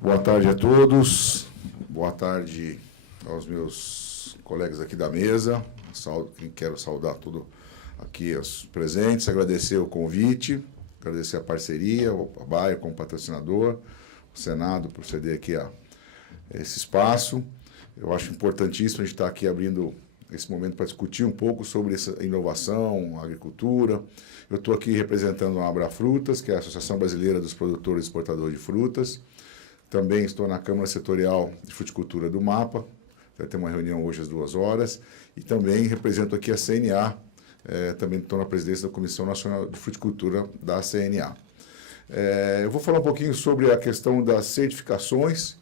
Boa tarde a todos, boa tarde aos meus colegas aqui da mesa. Quero saudar todos aqui os presentes, agradecer o convite, agradecer a parceria, a Bayer como patrocinador, o Senado por ceder aqui a esse espaço. Eu acho importantíssimo a gente estar aqui abrindo esse momento para discutir um pouco sobre essa inovação, agricultura. Eu estou aqui representando a Abrafrutas, que é a Associação Brasileira dos Produtores e Exportadores de Frutas. Também estou na Câmara Setorial de Fruticultura do MAPA, vai ter uma reunião hoje às 14h, e também represento aqui a CNA, também estou na presidência da Comissão Nacional de Fruticultura da CNA. Eu vou falar um pouquinho sobre a questão das certificações,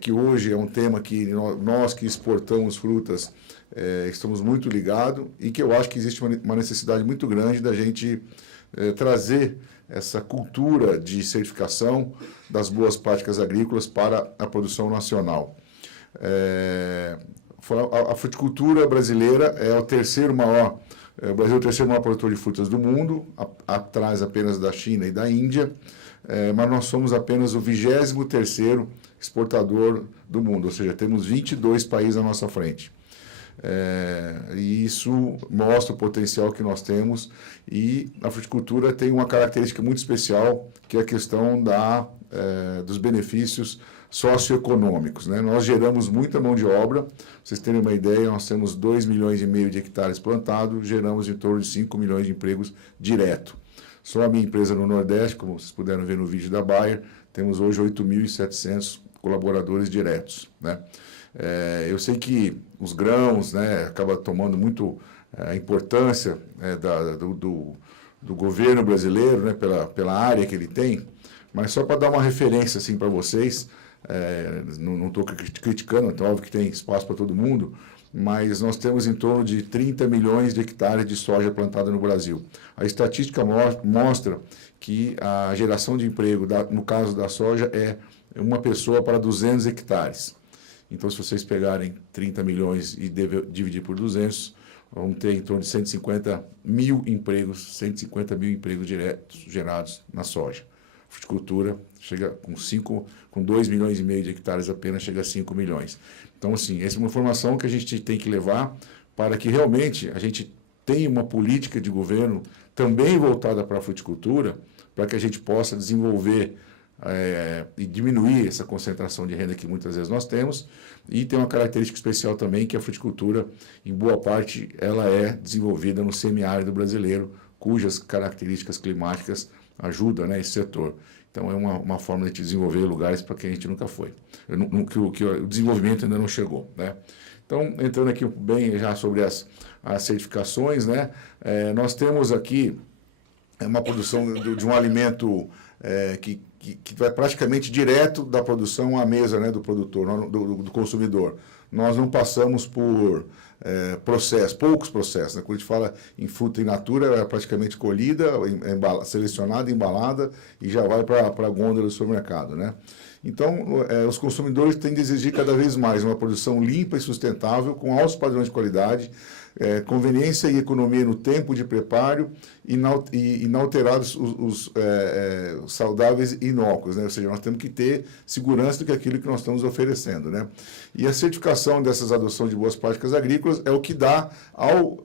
que hoje é um tema que nós que exportamos frutas estamos muito ligados e que eu acho que existe uma necessidade muito grande da gente trazer essa cultura de certificação das boas práticas agrícolas para a produção nacional. A fruticultura brasileira é o terceiro maior, o Brasil é o terceiro maior produtor de frutas do mundo, atrás apenas da China e da Índia, mas nós somos apenas o 23º exportador do mundo, ou seja, temos 22 países à nossa frente. E isso mostra o potencial que nós temos, e a fruticultura tem uma característica muito especial, que é a questão dos benefícios socioeconômicos, né? Nós geramos muita mão de obra. Pra vocês terem uma ideia, nós temos 2,5 milhões de hectares plantados, geramos em torno de 5 milhões de empregos direto. Só a minha empresa no Nordeste, como vocês puderam ver no vídeo da Bayer, temos hoje 8.700 colaboradores diretos, né? Eu sei que os grãos, né, acaba tomando muito a importância do governo brasileiro, né, pela área que ele tem, mas só para dar uma referência assim, para vocês, não estou criticando, então óbvio que tem espaço para todo mundo, mas nós temos em torno de 30 milhões de hectares de soja plantada no Brasil. A estatística mostra que a geração de emprego, no caso da soja, é uma pessoa para 200 hectares. Então, se vocês pegarem 30 milhões e dividir por 200, vão ter em torno de 150 mil empregos diretos gerados na soja. A fruticultura chega com 2 milhões e meio de hectares apenas, chega a 5 milhões. Então, assim, essa é uma informação que a gente tem que levar para que realmente a gente tenha uma política de governo também voltada para a fruticultura, para que a gente possa desenvolver e diminuir essa concentração de renda que muitas vezes nós temos. E tem uma característica especial também, que a fruticultura, em boa parte, ela é desenvolvida no semiárido brasileiro, cujas características climáticas ajudam, né, esse setor. Então, é uma forma de desenvolver lugares para que a gente nunca foi, que o desenvolvimento ainda não chegou, né? Então, entrando aqui bem já sobre as certificações, né, nós temos aqui uma produção de um alimento que vai praticamente direto da produção à mesa, né, do produtor, do consumidor. Nós não passamos por poucos processos, né? Quando a gente fala em fruta in natura, ela é praticamente colhida, selecionada, embalada e já vai para a gôndola do supermercado, né? Então, os consumidores têm de exigir cada vez mais uma produção limpa e sustentável, com altos padrões de qualidade, conveniência e economia no tempo de preparo e inalterados os saudáveis e inócuos, né? Ou seja, nós temos que ter segurança do que aquilo que nós estamos oferecendo, né? E a certificação dessas adoções de boas práticas agrícolas é o que dá ao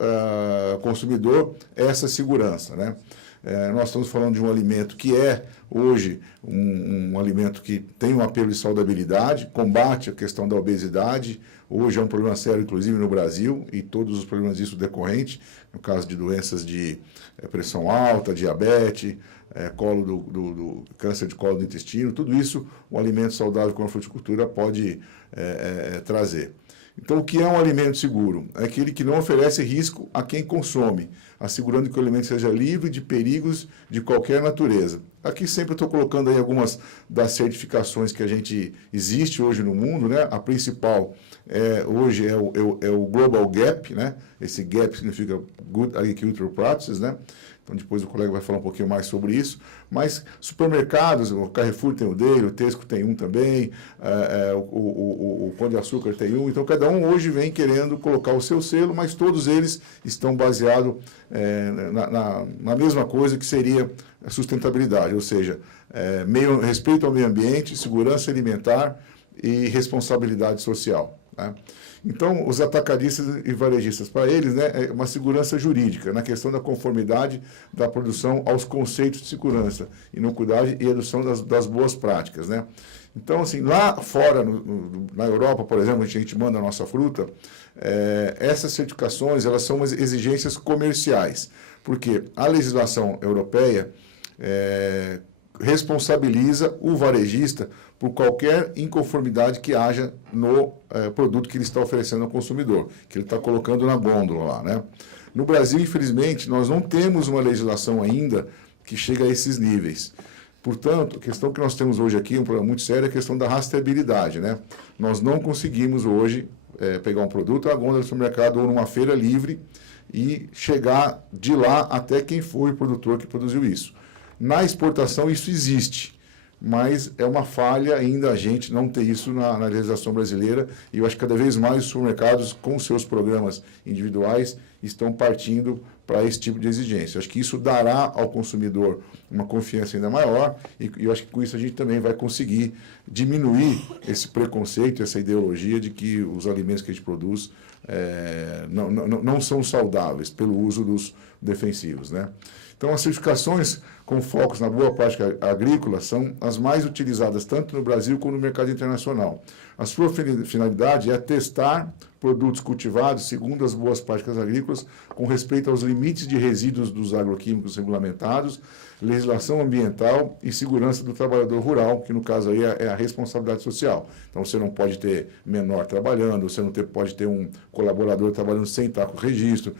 consumidor essa segurança, né? Nós estamos falando de um alimento que é, hoje, um alimento que tem um apelo de saudabilidade, combate a questão da obesidade. Hoje é um problema sério, inclusive, no Brasil, e todos os problemas disso decorrentes, no caso de doenças de pressão alta, diabetes, câncer de colo do intestino, tudo isso um alimento saudável com a fruticultura pode trazer. Então, o que é um alimento seguro? É aquele que não oferece risco a quem consome, assegurando que o alimento seja livre de perigos de qualquer natureza. Aqui sempre estou colocando aí algumas das certificações que existe hoje no mundo, né? A principal hoje é o Global GAP, né? Esse GAP significa Good Agricultural Practices, né? Então, depois o colega vai falar um pouquinho mais sobre isso. Mas supermercados, o Carrefour tem o dele, o Tesco tem um também, o Pão de Açúcar tem um. Então, cada um hoje vem querendo colocar o seu selo, mas todos eles estão baseados na mesma coisa, que seria a sustentabilidade. Ou seja, respeito ao meio ambiente, segurança alimentar e responsabilidade social, né? Então, os atacadistas e varejistas, para eles, né, é uma segurança jurídica, na questão da conformidade da produção aos conceitos de segurança, inocuidade e redução das boas práticas, né? Então, assim, lá fora, na Europa, por exemplo, a gente manda a nossa fruta, essas certificações, elas são exigências comerciais, porque a legislação europeia responsabiliza o varejista por qualquer inconformidade que haja no produto que ele está oferecendo ao consumidor, que ele está colocando na gôndola lá, né? No Brasil, infelizmente, nós não temos uma legislação ainda que chegue a esses níveis. Portanto, a questão que nós temos hoje aqui, um problema muito sério, é a questão da rastreabilidade, né? Nós não conseguimos hoje pegar um produto na gôndola do supermercado ou numa feira livre e chegar de lá até quem foi o produtor que produziu isso. Na exportação isso existe, mas é uma falha ainda a gente não ter isso na legislação brasileira, e eu acho que cada vez mais os supermercados, com seus programas individuais, estão partindo para esse tipo de exigência. Eu acho que isso dará ao consumidor uma confiança ainda maior, e eu acho que com isso a gente também vai conseguir diminuir esse preconceito, essa ideologia de que os alimentos que a gente produz não são saudáveis pelo uso dos defensivos, né? Então, as certificações com focos na boa prática agrícola são as mais utilizadas tanto no Brasil como no mercado internacional. A sua finalidade é testar produtos cultivados segundo as boas práticas agrícolas, com respeito aos limites de resíduos dos agroquímicos regulamentados, legislação ambiental e segurança do trabalhador rural, que no caso aí é a responsabilidade social. Então, você não pode ter menor trabalhando, você não pode ter um colaborador trabalhando sem estar com registro,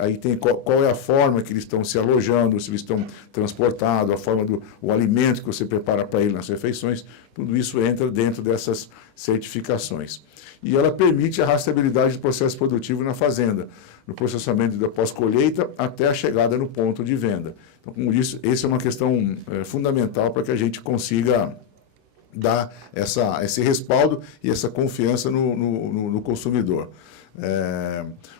aí tem qual é a forma que eles estão se alojando, se eles estão transportados, a forma o alimento que você prepara para ele nas refeições, tudo isso entra dentro dessas certificações. E ela permite a rastreabilidade do processo produtivo na fazenda, no processamento da pós-colheita até a chegada no ponto de venda. Então, como isso, essa é uma questão fundamental para que a gente consiga dar esse respaldo e essa confiança no consumidor.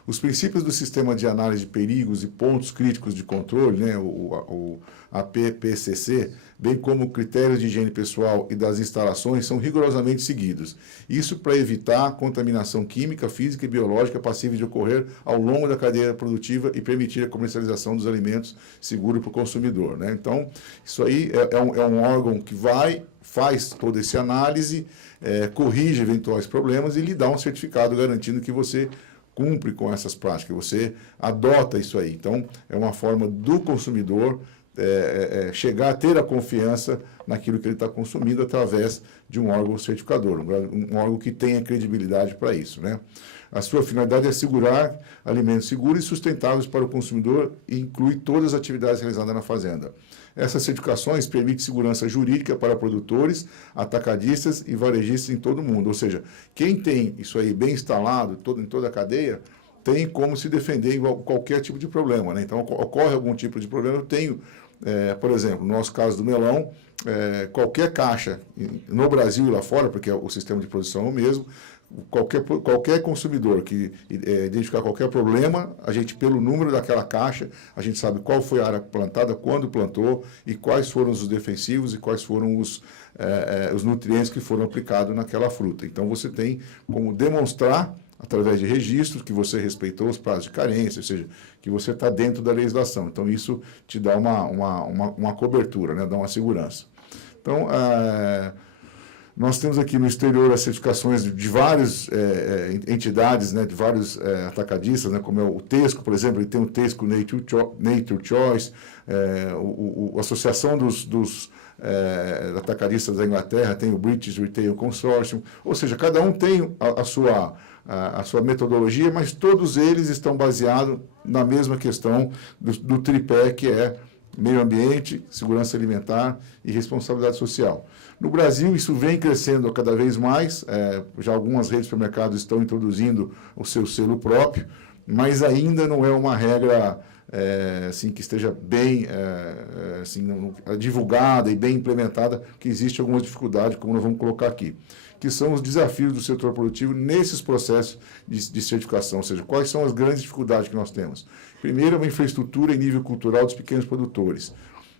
Os princípios do sistema de análise de perigos e pontos críticos de controle, né, o APPCC, bem como critérios de higiene pessoal e das instalações, são rigorosamente seguidos. Isso para evitar contaminação química, física e biológica passível de ocorrer ao longo da cadeia produtiva e permitir a comercialização dos alimentos seguro para o consumidor, né? Então, isso aí é um órgão que faz toda essa análise, corrige eventuais problemas e lhe dá um certificado garantindo que você cumpre com essas práticas, você adota isso aí. Então, é uma forma do consumidor chegar a ter a confiança naquilo que ele está consumindo através de um órgão certificador, um órgão que tenha credibilidade para isso, né? A sua finalidade é assegurar alimentos seguros e sustentáveis para o consumidor e inclui todas as atividades realizadas na fazenda. Essas certificações permitem segurança jurídica para produtores, atacadistas e varejistas em todo o mundo. Ou seja, quem tem isso aí bem instalado em toda a cadeia, tem como se defender em qualquer tipo de problema, né? Então, ocorre algum tipo de problema, eu tenho, por exemplo, no nosso caso do melão, qualquer caixa no Brasil e lá fora, porque o sistema de produção é o mesmo, qualquer consumidor que identificar qualquer problema, a gente, pelo número daquela caixa, a gente sabe qual foi a área plantada, quando plantou, e quais foram os defensivos e quais foram os nutrientes que foram aplicados naquela fruta. Então, você tem como demonstrar, através de registros, que você respeitou os prazos de carência, ou seja, que você está dentro da legislação. Então, isso te dá uma cobertura, né? Dá uma segurança. Então, nós temos aqui no exterior as certificações de várias entidades, né, de vários atacadistas, né, como é o Tesco, por exemplo, ele tem o Tesco Nature Choice, a Associação dos atacadistas da Inglaterra tem o British Retail Consortium, ou seja, cada um tem a sua metodologia, mas todos eles estão baseados na mesma questão do tripé, que é meio ambiente, segurança alimentar e responsabilidade social. No Brasil, isso vem crescendo cada vez mais, já algumas redes de supermercados estão introduzindo o seu selo próprio, mas ainda não é uma regra assim, que esteja bem divulgada e bem implementada, que existe algumas dificuldades, como nós vamos colocar aqui, que são os desafios do setor produtivo nesses processos de certificação, ou seja, quais são as grandes dificuldades que nós temos. Primeiro, uma infraestrutura em nível cultural dos pequenos produtores.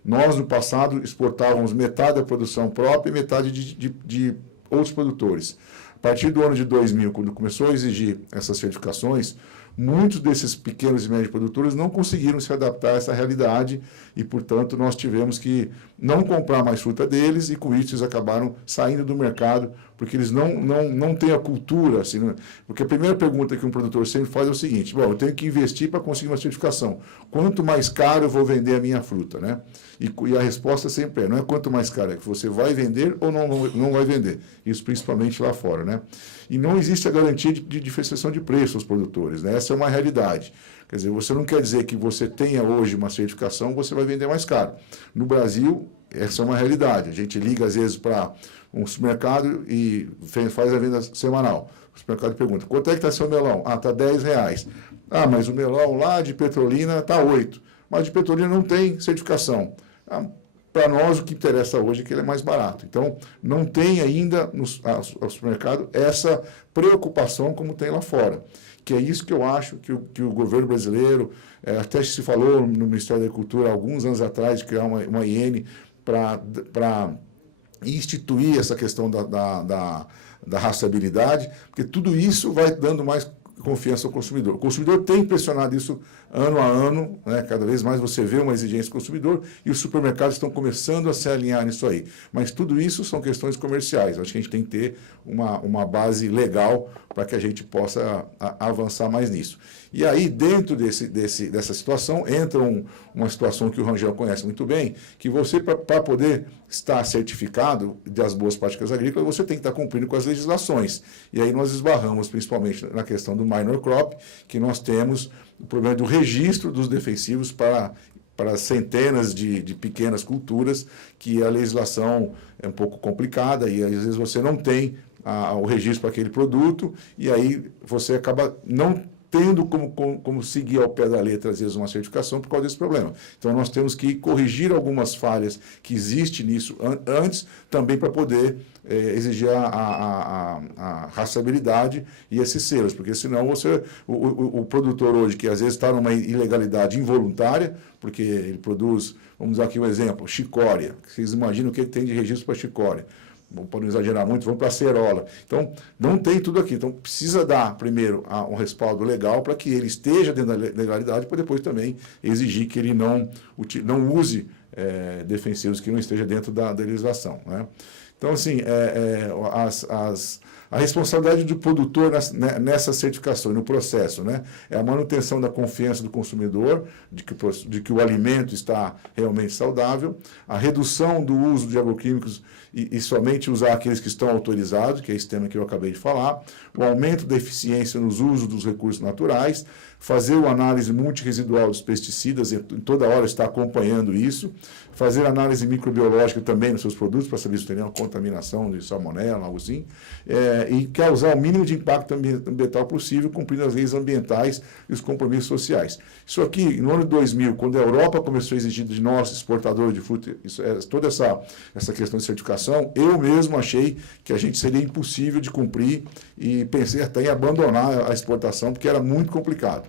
Nós, no passado, exportávamos metade da produção própria e metade de outros produtores. A partir do ano de 2000, quando começou a exigir essas certificações, muitos desses pequenos e médios produtores não conseguiram se adaptar a essa realidade e, portanto, nós tivemos que não comprar mais fruta deles e, com isso, eles acabaram saindo do mercado, porque eles não têm a cultura. Assim, né? Porque a primeira pergunta que um produtor sempre faz é o seguinte: bom, eu tenho que investir para conseguir uma certificação. Quanto mais caro eu vou vender a minha fruta? Né? E a resposta sempre não é quanto mais caro, é que você vai vender ou não vai vender. Isso principalmente lá fora. Né? E não existe a garantia de diferenciação de preço aos produtores. Né? Essa é uma realidade. Quer dizer, você não quer dizer que você tenha hoje uma certificação, você vai vender mais caro. No Brasil, essa é uma realidade. A gente liga, às vezes, para um supermercado e faz a venda semanal. O supermercado pergunta: quanto é que está seu melão? Ah, está R$10. Ah, mas o melão lá de Petrolina está 8. Mas de Petrolina não tem certificação. Ah, para nós, o que interessa hoje é que ele é mais barato. Então, não tem ainda no supermercado essa preocupação como tem lá fora. Que é isso que eu acho que o governo brasileiro, até se falou no Ministério da Agricultura, alguns anos atrás, de criar uma IN para instituir essa questão da rastreabilidade, porque tudo isso vai dando mais confiança ao consumidor. O consumidor tem pressionado isso ano a ano, né? Cada vez mais você vê uma exigência do consumidor e os supermercados estão começando a se alinhar nisso aí. Mas tudo isso são questões comerciais. Acho que a gente tem que ter uma base legal para que a gente possa avançar mais nisso. E aí, dentro dessa situação, entra uma situação que o Rangel conhece muito bem, que você, para poder estar certificado das boas práticas agrícolas, você tem que estar cumprindo com as legislações. E aí nós esbarramos, principalmente na questão do minor crop, que nós temos o problema do registro dos defensivos para centenas de pequenas culturas, que a legislação é um pouco complicada e às vezes você não tem o registro para aquele produto e aí você acaba não tendo como seguir ao pé da letra, às vezes, uma certificação por causa desse problema. Então, nós temos que corrigir algumas falhas que existem nisso antes, também para poder exigir a rastreabilidade e esses selos, porque senão o produtor hoje, que às vezes está numa ilegalidade involuntária, porque ele produz, vamos dar aqui um exemplo, chicória. Vocês imaginam o que ele tem de registro para chicória. Para não exagerar muito, vamos para a acerola. Então, não tem tudo aqui. Então, precisa dar, primeiro, um respaldo legal para que ele esteja dentro da legalidade, para depois também exigir que ele não use defensivos que não esteja dentro da legislação. Né? Então, assim, a responsabilidade do produtor nessa certificação e no processo, né, é a manutenção da confiança do consumidor, de que o alimento está realmente saudável, a redução do uso de agroquímicos e somente usar aqueles que estão autorizados, que é esse tema que eu acabei de falar, o aumento da eficiência nos usos dos recursos naturais, fazer a análise multiresidual dos pesticidas, e toda hora está acompanhando isso, fazer análise microbiológica também nos seus produtos, para saber se tem uma contaminação de salmonela, algo assim, e causar o mínimo de impacto ambiental possível, cumprindo as leis ambientais e os compromissos sociais. Isso aqui, no ano de 2000, quando a Europa começou a exigir de nós, exportadores de fruta, toda essa questão de certificação, eu mesmo achei que a gente seria impossível de cumprir e pensei até em abandonar a exportação, porque era muito complicado.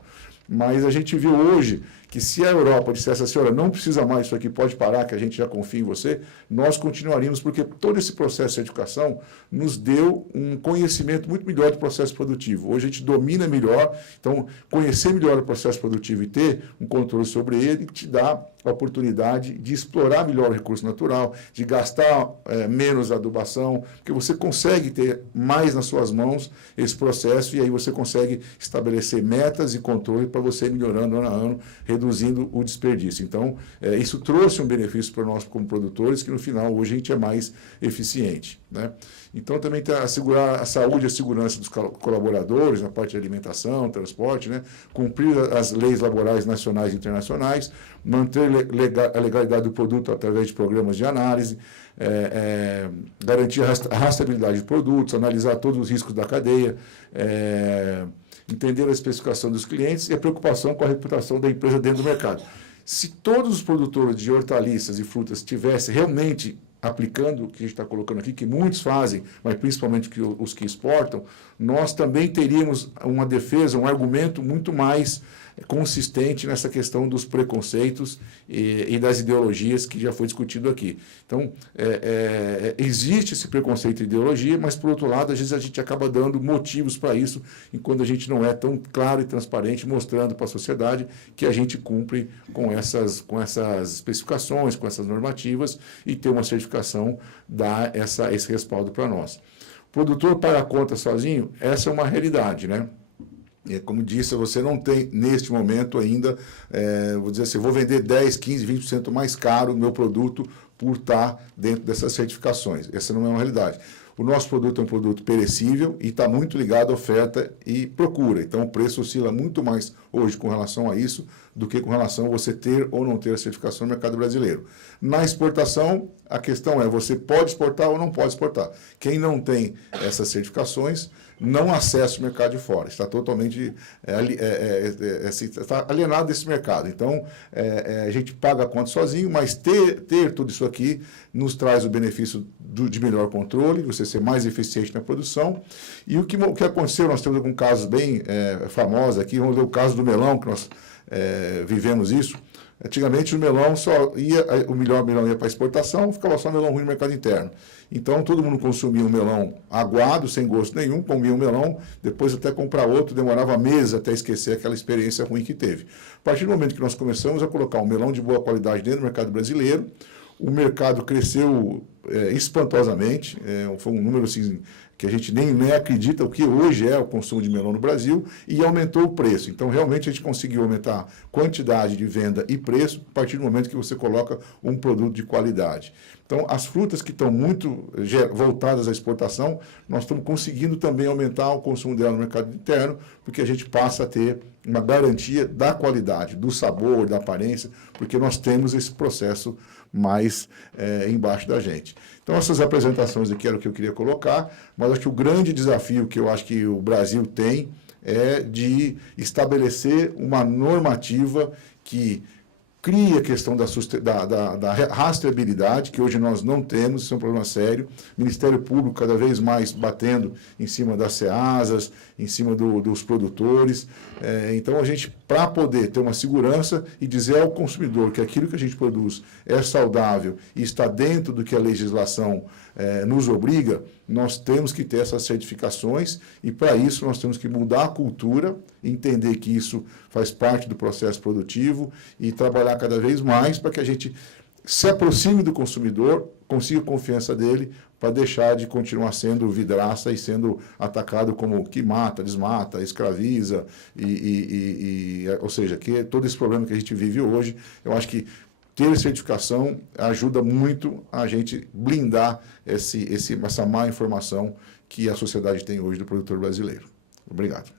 Mas a gente viu hoje que se a Europa dissesse assim, olha, não precisa mais isso aqui, pode parar, que a gente já confia em você, nós continuaríamos, porque todo esse processo de certificação nos deu um conhecimento muito melhor do processo produtivo. Hoje a gente domina melhor, então conhecer melhor o processo produtivo e ter um controle sobre ele te dá a oportunidade de explorar melhor o recurso natural, de gastar menos adubação, porque você consegue ter mais nas suas mãos esse processo e aí você consegue estabelecer metas e controle para você ir melhorando ano a ano, reduzindo o desperdício. Então, isso trouxe um benefício para nós como produtores, que no final hoje a gente é mais eficiente. Né? Então, também tem assegurar a saúde e a segurança dos colaboradores, na parte de alimentação, transporte, né? Cumprir as leis laborais nacionais e internacionais, manter a legalidade do produto através de programas de análise, garantir a rastreabilidade de produtos, analisar todos os riscos da cadeia, entender a especificação dos clientes e a preocupação com a reputação da empresa dentro do mercado. Se todos os produtores de hortaliças e frutas tivessem realmente aplicando o que a gente está colocando aqui, que muitos fazem, mas principalmente os que exportam, nós também teríamos uma defesa, um argumento muito mais consistente nessa questão dos preconceitos e das ideologias que já foi discutido aqui. Então, existe esse preconceito e ideologia, mas, por outro lado, às vezes a gente acaba dando motivos para isso, enquanto a gente não é tão claro e transparente, mostrando para a sociedade que a gente cumpre com essas especificações, com essas normativas, e ter uma certificação dá esse respaldo para nós. O produtor paga a conta sozinho, essa é uma realidade, né? Como disse, você não tem, neste momento ainda, vou dizer assim, vou vender 10, 15, 20% mais caro o meu produto por estar dentro dessas certificações. Essa não é uma realidade. O nosso produto é um produto perecível e está muito ligado à oferta e procura. Então, o preço oscila muito mais hoje com relação a isso do que com relação a você ter ou não ter a certificação no mercado brasileiro. Na exportação, a questão é, você pode exportar ou não pode exportar. Quem não tem essas certificações não acessa o mercado de fora, está totalmente está alienado desse mercado. Então, a gente paga a conta sozinho, mas ter tudo isso aqui nos traz o benefício de melhor controle, você ser mais eficiente na produção. E o que aconteceu, nós temos alguns casos bem famosos aqui, vamos ver o caso do melão, que nós vivemos isso. Antigamente o melão o melhor melão ia para exportação, ficava só melão ruim no mercado interno. Então todo mundo consumia um melão aguado, sem gosto nenhum, comia um melão, depois até comprar outro, demorava meses até esquecer aquela experiência ruim que teve. A partir do momento que nós começamos a colocar um melão de boa qualidade dentro do mercado brasileiro, o mercado cresceu espantosamente, foi um número assim, que a gente nem acredita o que hoje é o consumo de melão no Brasil, e aumentou o preço. Então, realmente, a gente conseguiu aumentar quantidade de venda e preço a partir do momento que você coloca um produto de qualidade. Então, as frutas que estão muito voltadas à exportação, nós estamos conseguindo também aumentar o consumo dela no mercado interno, porque a gente passa a ter uma garantia da qualidade, do sabor, da aparência, porque nós temos esse processo mais embaixo da gente. Então, essas apresentações aqui eram o que eu queria colocar, mas acho que o grande desafio que eu acho que o Brasil tem é de estabelecer uma normativa que cria a questão da rastreabilidade, que hoje nós não temos, isso é um problema sério. O Ministério Público cada vez mais batendo em cima das CEASAs, em cima dos produtores. Então, a gente, para poder ter uma segurança e dizer ao consumidor que aquilo que a gente produz é saudável e está dentro do que a legislação nos obriga, nós temos que ter essas certificações e, para isso, nós temos que mudar a cultura, entender que isso faz parte do processo produtivo e trabalhar cada vez mais para que a gente se aproxime do consumidor, consiga a confiança dele para deixar de continuar sendo vidraça e sendo atacado como que mata, desmata, escraviza, ou seja, que todo esse problema que a gente vive hoje, eu acho que ter certificação ajuda muito a gente blindar essa má informação que a sociedade tem hoje do produtor brasileiro. Obrigado.